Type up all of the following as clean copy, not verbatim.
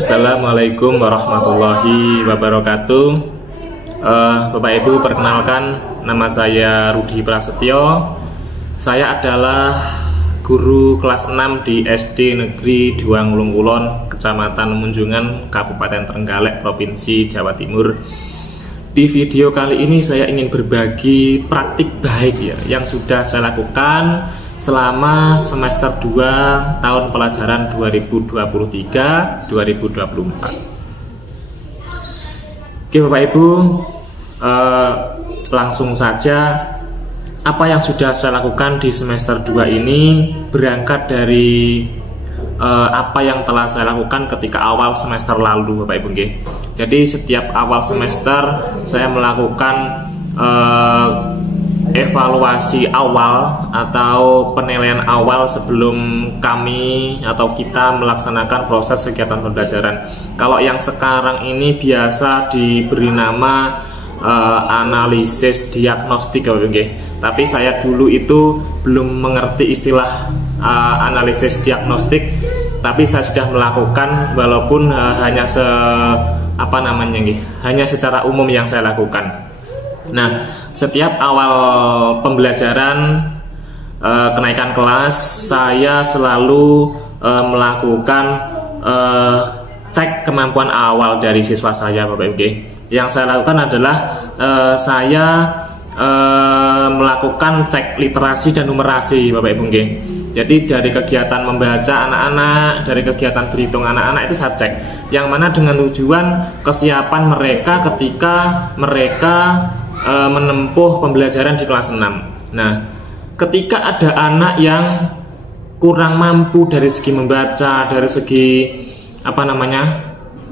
Assalamualaikum warahmatullahi wabarakatuh. Bapak Ibu, perkenalkan, nama saya Rudi Prasetyo. Saya adalah guru kelas 6 di SD Negeri Duanglung Kulon, Kecamatan Munjungan, Kabupaten Trenggalek, Provinsi Jawa Timur. Di video kali ini saya ingin berbagi praktik baik yang sudah saya lakukan selama semester 2 tahun pelajaran 2023-2024. Oke Bapak Ibu, langsung saja, apa yang sudah saya lakukan di semester 2 ini berangkat dari apa yang telah saya lakukan ketika awal semester lalu Bapak Ibu. Jadi setiap awal semester saya melakukan evaluasi awal atau penilaian awal sebelum kami atau kita melaksanakan proses kegiatan pembelajaran. Kalau yang sekarang ini biasa diberi nama analisis diagnostik, tapi saya dulu itu belum mengerti istilah analisis diagnostik, tapi saya sudah melakukan walaupun hanya hanya secara umum yang saya lakukan. Nah, setiap awal pembelajaran kenaikan kelas, saya selalu melakukan cek kemampuan awal dari siswa saya, Bapak Ibu. Yang saya lakukan adalah saya melakukan cek literasi dan numerasi, Bapak Ibu. Jadi dari kegiatan membaca anak-anak, dari kegiatan berhitung anak-anak itu saya cek, yang mana dengan tujuan kesiapan mereka ketika mereka menempuh pembelajaran di kelas 6. Nah, ketika ada anak yang kurang mampu dari segi membaca, dari segi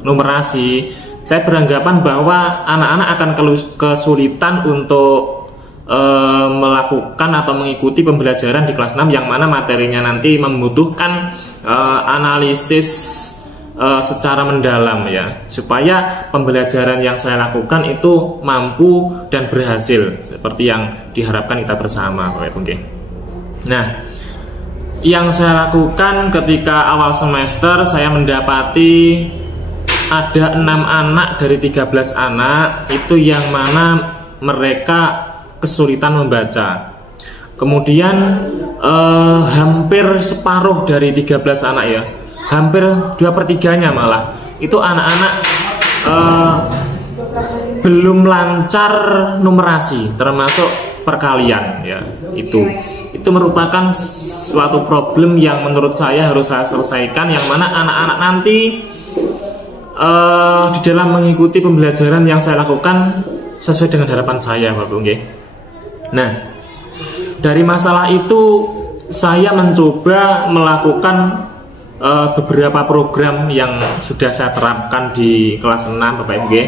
numerasi, saya beranggapan bahwa anak-anak akan kesulitan untuk melakukan atau mengikuti pembelajaran di kelas 6, yang mana materinya nanti membutuhkan analisis secara mendalam supaya pembelajaran yang saya lakukan itu mampu dan berhasil seperti yang diharapkan kita bersama, Bapak Ibu. Nah, yang saya lakukan ketika awal semester, saya mendapati ada 6 anak dari 13 anak itu yang mana mereka kesulitan membaca. Kemudian hampir separuh dari 13 anak hampir 2/3-nya malah itu anak-anak belum lancar numerasi, termasuk perkalian itu merupakan suatu problem yang menurut saya harus saya selesaikan, yang mana anak-anak nanti di dalam mengikuti pembelajaran yang saya lakukan sesuai dengan harapan saya, Bapak Ibu. Nah, dari masalah itu saya mencoba melakukan beberapa program yang sudah saya terapkan di kelas 6, Bapak Ibu.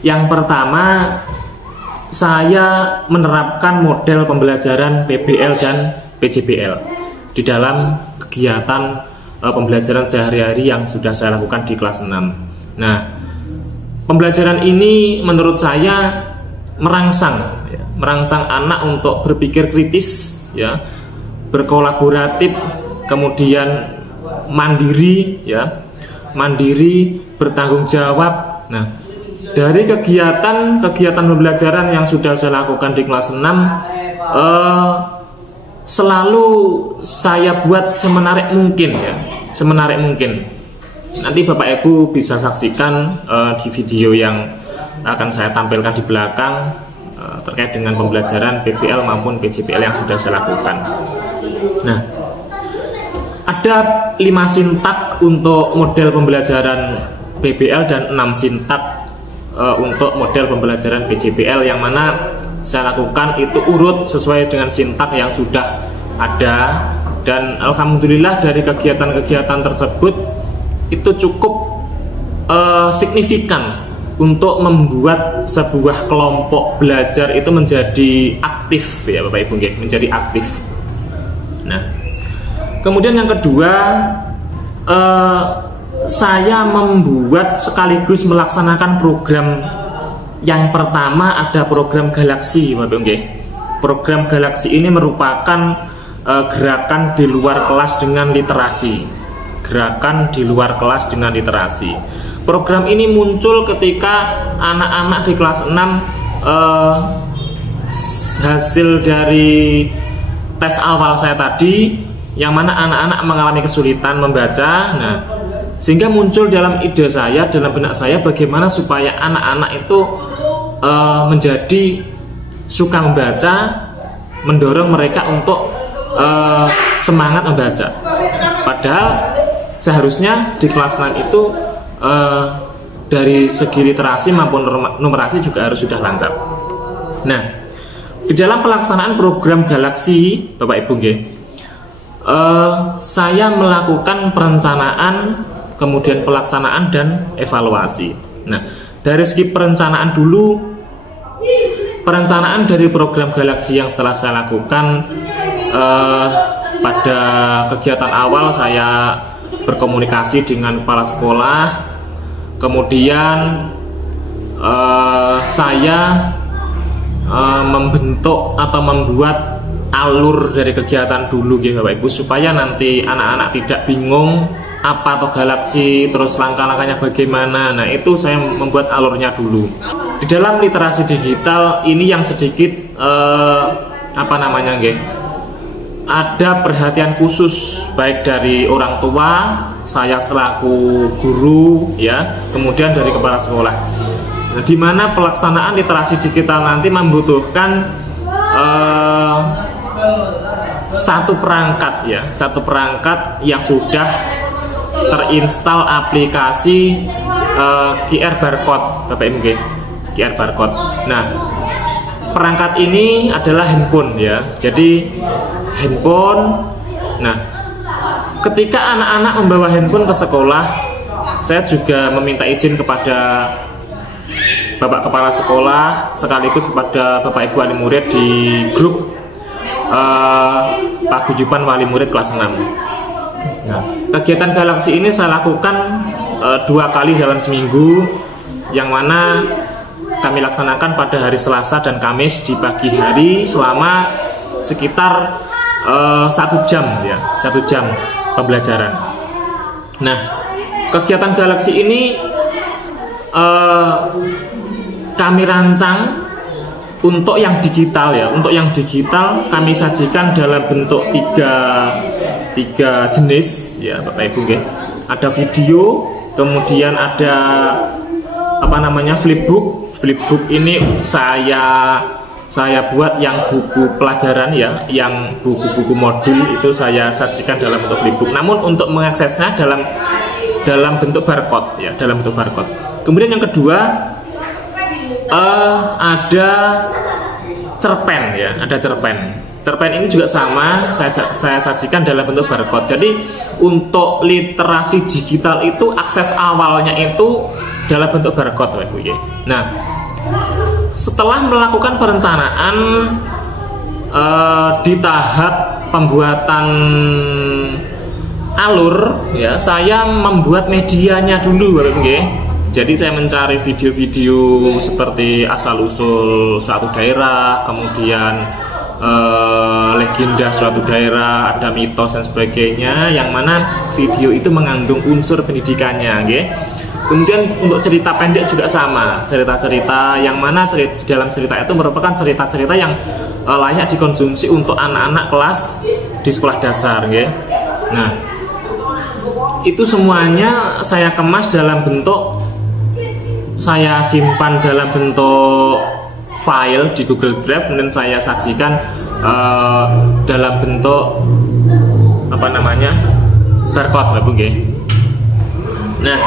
Yang pertama, saya menerapkan model pembelajaran PBL dan PJBL di dalam kegiatan pembelajaran sehari-hari yang sudah saya lakukan di kelas 6. Nah, pembelajaran ini menurut saya merangsang anak untuk berpikir kritis, berkolaboratif, kemudian mandiri, bertanggung jawab. Nah, dari kegiatan pembelajaran yang sudah saya lakukan di kelas 6, selalu saya buat semenarik mungkin, semenarik mungkin. Nanti Bapak Ibu bisa saksikan di video yang akan saya tampilkan di belakang terkait dengan pembelajaran PBL maupun PJBL yang sudah saya lakukan. Nah, ada 5 sintak untuk model pembelajaran PBL dan 6 sintak untuk model pembelajaran PJBL, yang mana saya lakukan itu urut sesuai dengan sintak yang sudah ada, dan alhamdulillah dari kegiatan-kegiatan tersebut itu cukup signifikan untuk membuat sebuah kelompok belajar itu menjadi aktif, Bapak Ibu, menjadi aktif. Nah, kemudian yang kedua, saya membuat sekaligus melaksanakan program. Yang pertama ada program Galaksi, Bapak Ibu. Program Galaksi ini merupakan gerakan di luar kelas dengan literasi. gerakan di luar kelas dengan literasi. Program ini muncul ketika anak-anak di kelas 6 hasil dari tes awal saya tadi, yang mana anak-anak mengalami kesulitan membaca. Nah, sehingga muncul dalam ide saya, dalam benak saya, bagaimana supaya anak-anak itu menjadi suka membaca, mendorong mereka untuk semangat membaca. Padahal seharusnya di kelas 6 itu dari segi literasi maupun numerasi juga harus sudah lancar. Nah, di dalam pelaksanaan program Galaksi, Bapak Ibu nggih, saya melakukan perencanaan, kemudian pelaksanaan dan evaluasi. Nah, dari segi perencanaan dulu, perencanaan dari program Galaksi yang setelah saya lakukan, pada kegiatan awal saya berkomunikasi dengan kepala sekolah, kemudian saya membentuk atau membuat alur dari kegiatan dulu ya Bapak Ibu, supaya nanti anak-anak tidak bingung apa atau Galaksi, terus langkah-langkahnya bagaimana. Nah, itu saya membuat alurnya dulu. Di dalam literasi digital ini yang sedikit ada perhatian khusus baik dari orang tua, saya selaku guru ya, kemudian dari kepala sekolah. Nah, di mana pelaksanaan literasi digital nanti membutuhkan satu perangkat yang sudah terinstal aplikasi QR barcode, Bapak Ibu, QR barcode. Nah, perangkat ini adalah handphone ya. Jadi handphone. Nah, ketika anak-anak membawa handphone ke sekolah, saya juga meminta izin kepada Bapak Kepala Sekolah sekaligus kepada Bapak Ibu wali murid di grup paguyuban wali murid kelas 6. Nah, kegiatan Galaksi ini saya lakukan 2 kali dalam seminggu, yang mana kami laksanakan pada hari Selasa dan Kamis di pagi hari selama sekitar 1 jam ya, 1 jam pembelajaran. Nah, kegiatan Galaksi ini kami rancang untuk yang digital ya. Untuk yang digital kami sajikan dalam bentuk tiga jenis ya Bapak Ibu nggih. Ada video, kemudian ada flipbook. Flipbook ini saya buat yang buku pelajaran ya, yang buku-buku modul itu saya sajikan dalam bentuk flipbook. Namun untuk mengaksesnya dalam bentuk barcode ya, dalam bentuk barcode. Kemudian yang kedua ada cerpen ya, ada cerpen. Cerpen ini juga sama, saya sajikan dalam bentuk barcode. Jadi untuk literasi digital itu akses awalnya itu dalam bentuk barcode, Bapak Ibu ya. Nah, setelah melakukan perencanaan di tahap pembuatan alur ya, saya membuat medianya dulu, Bapak Ibu ya. Jadi saya mencari video-video seperti asal-usul suatu daerah, kemudian legenda suatu daerah, ada mitos dan sebagainya, yang mana video itu mengandung unsur pendidikannya, okay? Kemudian untuk cerita pendek juga sama, cerita-cerita yang mana dalam cerita itu merupakan cerita-cerita yang layak dikonsumsi untuk anak-anak kelas di sekolah dasar, okay? Nah, itu semuanya saya kemas dalam bentuk, saya simpan dalam bentuk file di Google Drive, kemudian saya sajikan dalam bentuk barcode, Bapak Ibu. Nah,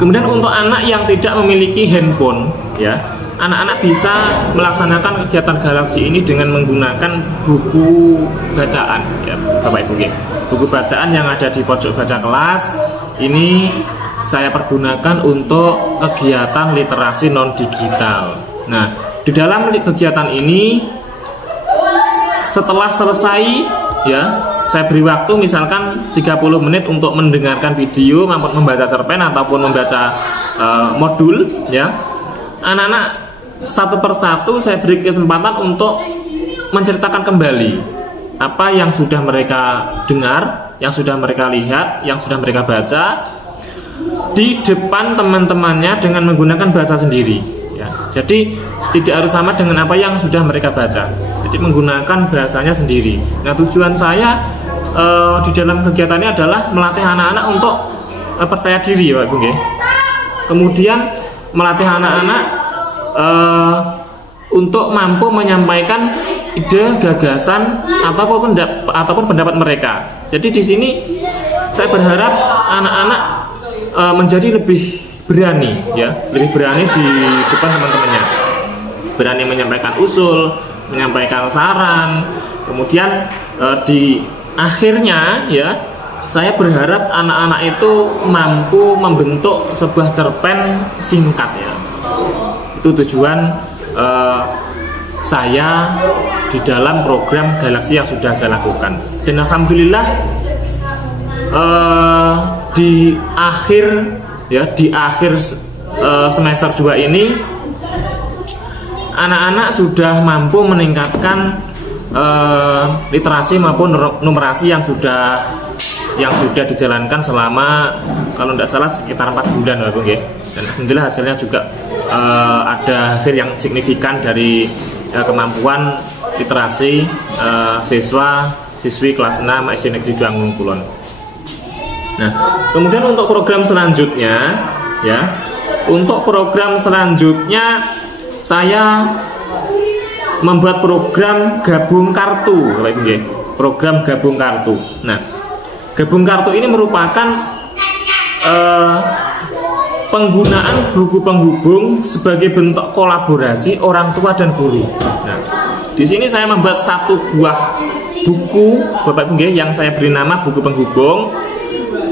kemudian untuk anak yang tidak memiliki handphone ya, anak-anak bisa melaksanakan kegiatan Galaksi ini dengan menggunakan buku bacaan ya, Bapak Ibu. Buku bacaan yang ada di pojok baca kelas ini saya pergunakan untuk kegiatan literasi non digital. Nah, di dalam kegiatan ini setelah selesai ya, saya beri waktu misalkan 30 menit untuk mendengarkan video maupun membaca cerpen ataupun membaca modul ya. Anak-anak satu persatu saya beri kesempatan untuk menceritakan kembali apa yang sudah mereka dengar yang sudah mereka lihat, yang sudah mereka baca di depan teman-temannya dengan menggunakan bahasa sendiri ya. Jadi tidak harus sama dengan apa yang sudah mereka baca, jadi menggunakan bahasanya sendiri. Nah, tujuan saya di dalam kegiatan ini adalah melatih anak-anak untuk percaya diri ya Pak Ibu nggih. Kemudian melatih anak-anak untuk mampu menyampaikan ide, gagasan ataupun pendapat mereka. Jadi di sini saya berharap anak-anak menjadi lebih berani ya, lebih berani di depan teman-temannya, berani menyampaikan usul, menyampaikan saran. Kemudian di akhirnya ya, saya berharap anak-anak itu mampu membentuk sebuah cerpen singkat ya. Itu tujuan saya di dalam program Galaksi yang sudah saya lakukan. Dan alhamdulillah di akhir semester 2 ini anak-anak sudah mampu meningkatkan literasi maupun numerasi yang sudah dijalankan selama, kalau tidak salah, sekitar 4 bulan Bapak nggih. Dan alhamdulillah hasilnya juga ada hasil yang signifikan dari kemampuan literasi siswa-siswi kelas 6 SD Negeri 2 Gunung Kulon. Nah, kemudian untuk program selanjutnya ya, saya membuat program gabung kartu Bapak Ibu nggih. Program gabung kartu. Nah, gabung kartu ini merupakan penggunaan buku penghubung sebagai bentuk kolaborasi orang tua dan guru. Nah, di sini saya membuat satu buah buku Bapak Ibu nggih, yang saya beri nama buku penghubung,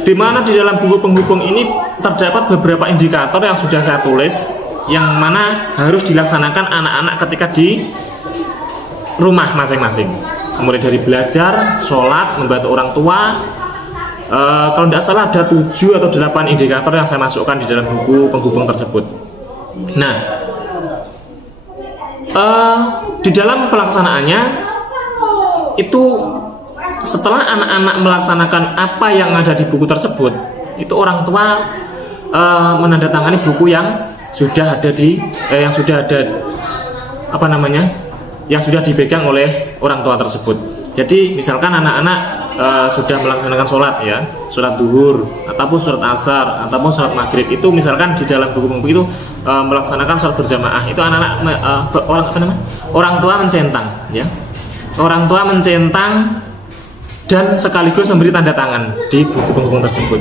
di mana di dalam buku penghubung ini terdapat beberapa indikator yang sudah saya tulis, yang mana harus dilaksanakan anak-anak ketika di rumah masing-masing. Mulai dari belajar, sholat, membantu orang tua. Kalau tidak salah ada 7 atau 8 indikator yang saya masukkan di dalam buku penghubung tersebut. Nah, di dalam pelaksanaannya itu, setelah anak-anak melaksanakan apa yang ada di buku tersebut, itu orang tua menandatangani buku yang sudah ada yang sudah dipegang oleh orang tua tersebut. Jadi misalkan anak-anak sudah melaksanakan sholat ya, sholat duhur ataupun sholat asar ataupun sholat maghrib, itu misalkan di dalam buku-buku itu melaksanakan sholat berjamaah, itu anak-anak orang tua mencentang ya, orang tua mencentang dan sekaligus memberi tanda tangan di buku penghubung tersebut.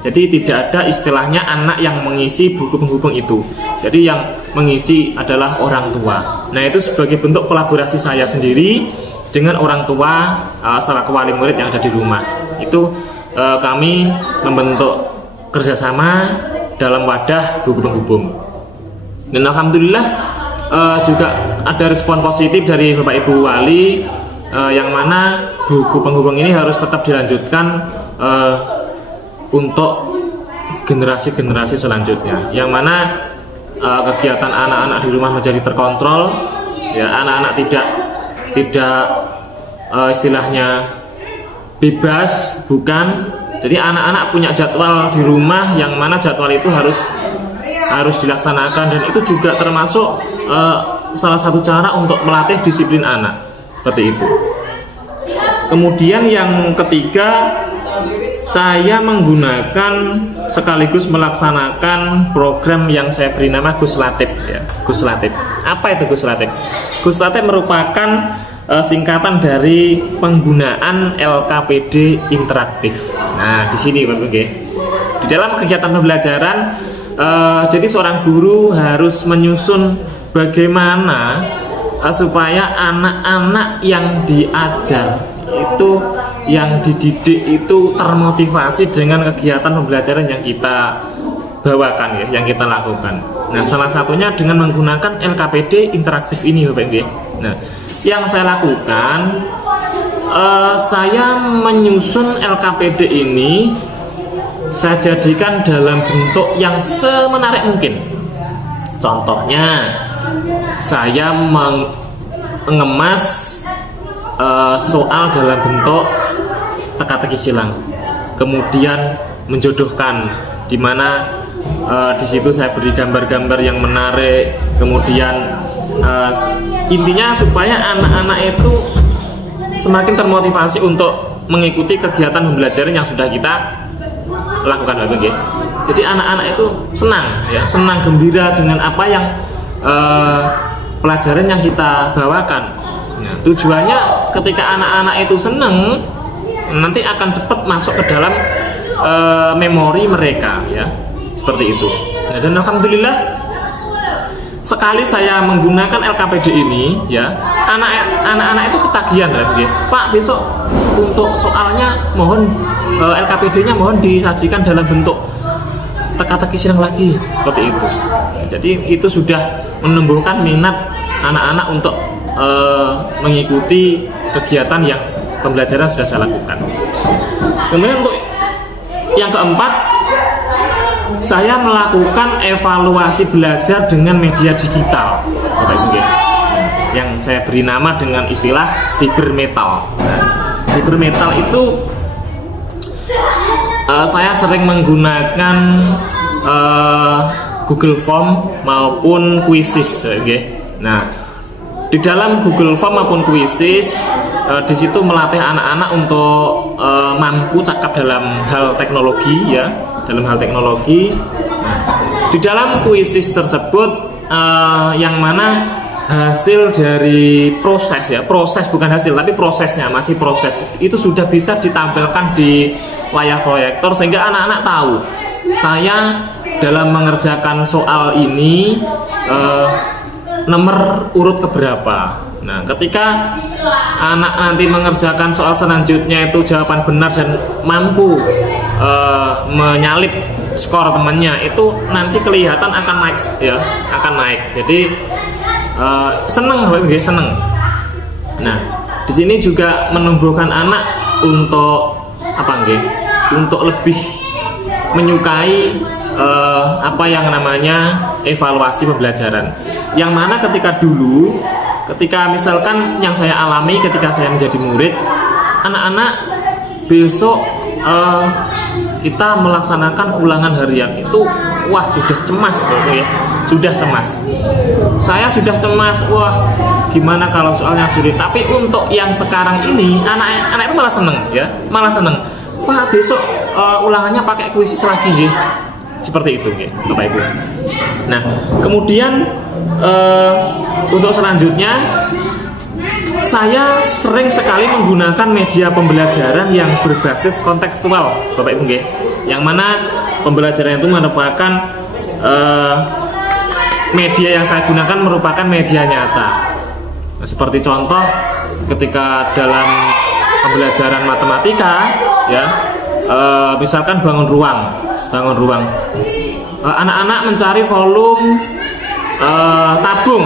Jadi tidak ada istilahnya anak yang mengisi buku penghubung itu. Jadi yang mengisi adalah orang tua. Nah, itu sebagai bentuk kolaborasi saya sendiri dengan orang tua selaku wali murid yang ada di rumah. Itu kami membentuk kerjasama dalam wadah buku penghubung. Dan alhamdulillah juga ada respon positif dari Bapak Ibu wali, yang mana buku penghubung ini harus tetap dilanjutkan untuk generasi-generasi selanjutnya, yang mana kegiatan anak-anak di rumah menjadi terkontrol ya, anak-anak tidak istilahnya bebas, bukan. Jadi anak-anak punya jadwal di rumah, yang mana jadwal itu harus dilaksanakan, dan itu juga termasuk salah satu cara untuk melatih disiplin anak, seperti itu. Kemudian yang ketiga, saya menggunakan sekaligus melaksanakan program yang saya beri nama Guslatif ya. Guslatif. Apa itu Guslatif? Guslatif merupakan singkatan dari penggunaan LKPD interaktif. Nah, di sini Bapak nggih. Di dalam kegiatan pembelajaran, jadi seorang guru harus menyusun bagaimana supaya anak-anak yang diajar itu, yang dididik itu termotivasi dengan kegiatan pembelajaran yang kita bawakan ya, yang kita lakukan. Nah, salah satunya dengan menggunakan LKPD interaktif ini Bapak nggih. Nah, yang saya lakukan, saya menyusun LKPD ini, saya jadikan dalam bentuk yang semenarik mungkin. Contohnya, saya mengemas soal dalam bentuk teka-teki silang, kemudian menjodohkan, di mana di situ saya beri gambar-gambar yang menarik, kemudian intinya supaya anak-anak itu semakin termotivasi untuk mengikuti kegiatan pembelajaran yang sudah kita lakukan, Bapak Ibu. Jadi anak-anak itu senang, ya, senang gembira dengan apa yang pelajaran yang kita bawakan. Nah, tujuannya ketika anak-anak itu senang, nanti akan cepat masuk ke dalam memori mereka, ya, seperti itu. Nah, dan alhamdulillah sekali saya menggunakan LKPD ini, ya, anak-anak itu ketagihan, ya. Pak, besok untuk soalnya mohon LKPD-nya mohon disajikan dalam bentuk teka-teki silang lagi, seperti itu. Jadi itu sudah menumbuhkan minat anak-anak untuk mengikuti kegiatan yang pembelajaran sudah saya lakukan. Kemudian untuk yang keempat, saya melakukan evaluasi belajar dengan media digital, Bapak Ibu, ya, yang saya beri nama dengan istilah cybermetal. Cybermetal itu saya sering menggunakan Google Form maupun Quizzes, okay. Nah, di dalam Google Form maupun Quizzes, di situ melatih anak-anak untuk mampu cakap dalam hal teknologi, ya, dalam hal teknologi. Nah, di dalam Quizzes tersebut, yang mana hasil dari proses, ya, proses bukan hasil tapi prosesnya, masih proses, itu sudah bisa ditampilkan di layar proyektor sehingga anak-anak tahu saya dalam mengerjakan soal ini nomor urut keberapa. Nah, ketika anak nanti mengerjakan soal selanjutnya itu jawaban benar dan mampu menyalip skor temannya, itu nanti kelihatan akan naik, ya, akan naik. Jadi seneng, seneng. Nah, di sini juga menumbuhkan anak untuk apa, untuk lebih menyukai apa yang namanya evaluasi pembelajaran. Yang mana ketika dulu, ketika misalkan yang saya alami ketika saya menjadi murid, anak-anak besok kita melaksanakan ulangan harian itu, wah, sudah cemas, ya, sudah cemas. Saya sudah cemas, wah, gimana kalau soalnya sulit. Tapi untuk yang sekarang ini, anak-anak itu malah seneng, ya, malah seneng. Pak, besok ulangannya pakai kuis lagi, ya. Seperti itu, ya, Bapak Ibu. Nah, kemudian untuk selanjutnya, saya sering sekali menggunakan media pembelajaran yang berbasis kontekstual, Bapak Ibu, ya. Yang mana pembelajaran itu merupakan media yang saya gunakan merupakan media nyata. Nah, seperti contoh ketika dalam pembelajaran matematika, ya, misalkan bangun ruang, anak-anak mencari volume tabung.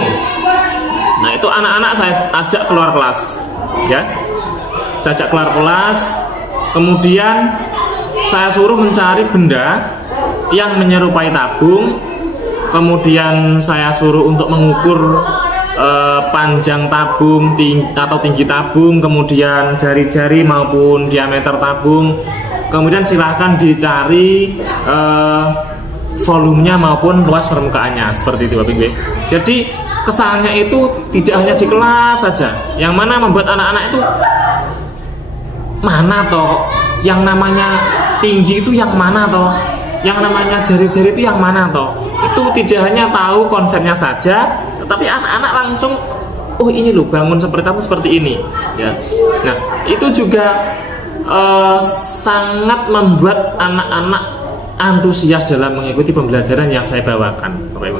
Nah, itu anak-anak saya ajak keluar kelas, ya, saya ajak keluar kelas, kemudian saya suruh mencari benda yang menyerupai tabung, kemudian saya suruh untuk mengukur panjang tabung atau tinggi tabung, kemudian jari-jari maupun diameter tabung, kemudian silahkan dicari volumenya maupun luas permukaannya, seperti itu, Bapak Ibu. Jadi kesannya itu tidak hanya di kelas saja, yang mana membuat anak-anak itu mana toh yang namanya tinggi itu yang mana toh, yang namanya jari-jari itu yang mana toh. Itu tidak hanya tahu konsepnya saja, tetapi anak-anak langsung, oh, ini loh bangun seperti apa, seperti ini, ya. Nah, itu juga sangat membuat anak-anak antusias dalam mengikuti pembelajaran yang saya bawakan, Bapak Ibu.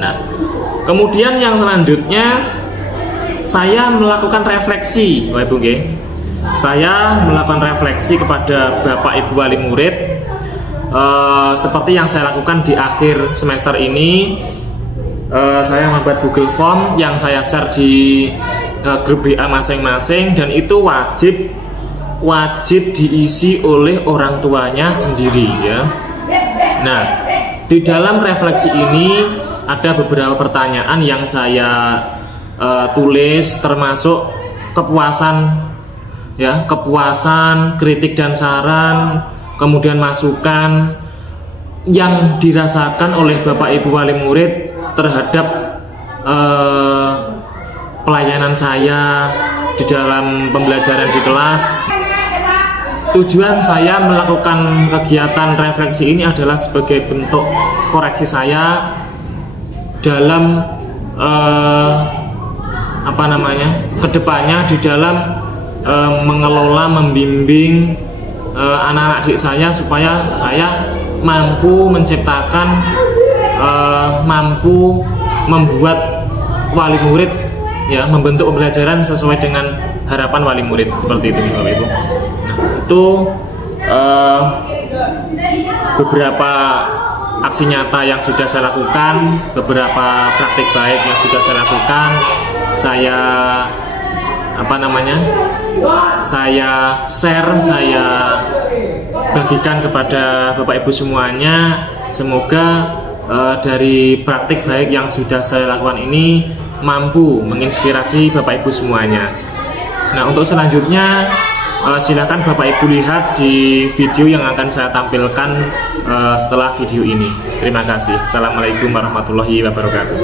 Nah, kemudian yang selanjutnya, saya melakukan refleksi, Bapak Ibu. Saya melakukan refleksi kepada Bapak Ibu wali murid, seperti yang saya lakukan di akhir semester ini. Saya membuat Google Form yang saya share di grup WA masing-masing, dan itu wajib diisi oleh orang tuanya sendiri, ya. Nah, di dalam refleksi ini ada beberapa pertanyaan yang saya tulis, termasuk kepuasan ya, kepuasan, kritik dan saran, kemudian masukan yang dirasakan oleh Bapak Ibu wali murid terhadap pelayanan saya di dalam pembelajaran di kelas. Tujuan saya melakukan kegiatan refleksi ini adalah sebagai bentuk koreksi saya dalam kedepannya di dalam mengelola, membimbing anak-anak didik saya supaya saya mampu menciptakan, mampu membuat wali murid, ya, membentuk pembelajaran sesuai dengan harapan wali murid, seperti itu Bapak Ibu. Nah, itu beberapa aksi nyata yang sudah saya lakukan, beberapa praktik baik yang sudah saya lakukan, saya saya share, saya bagikan kepada Bapak Ibu semuanya. Semoga dari praktik baik yang sudah saya lakukan ini mampu menginspirasi Bapak Ibu semuanya. Nah, untuk selanjutnya silakan Bapak Ibu lihat di video yang akan saya tampilkan setelah video ini. Terima kasih. Assalamualaikum warahmatullahi wabarakatuh.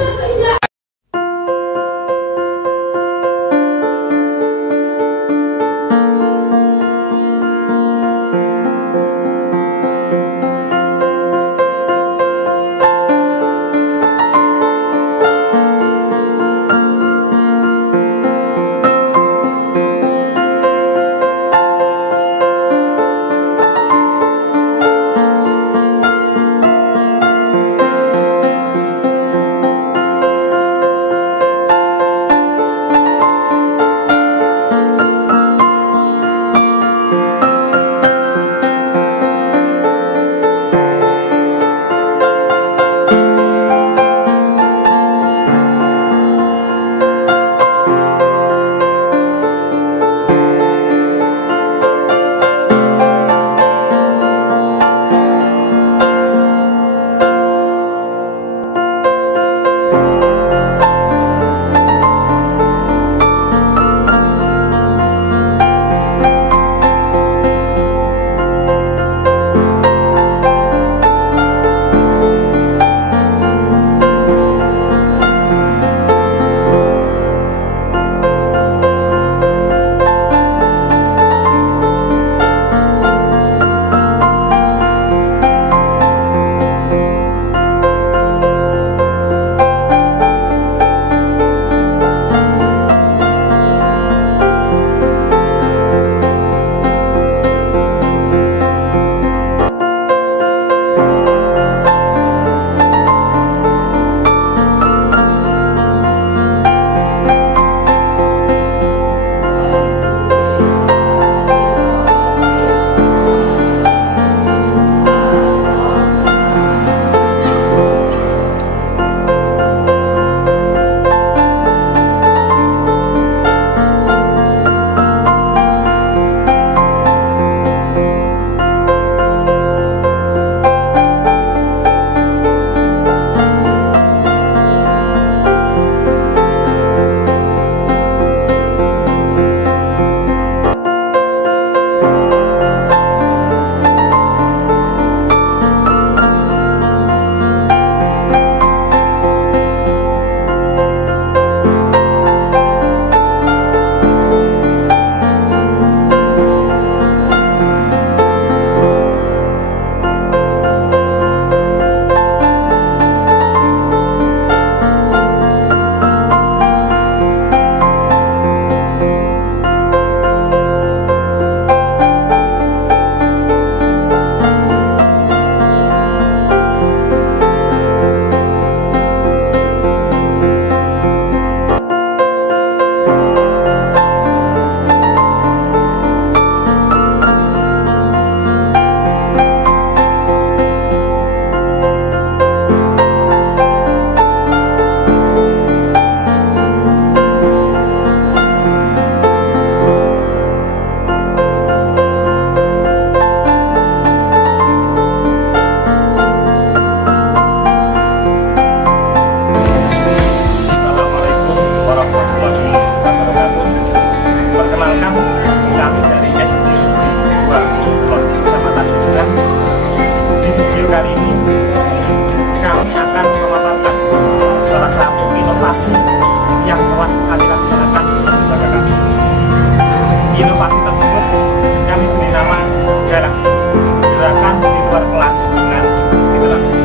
gerakan di luar kelas dengan literasi.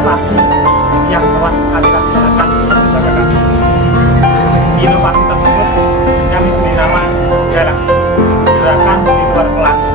inovasi yang telah kami laksanakan pada kami. Inovasi tersebut kami beri nama Galaksi, gerakan di luar kelas.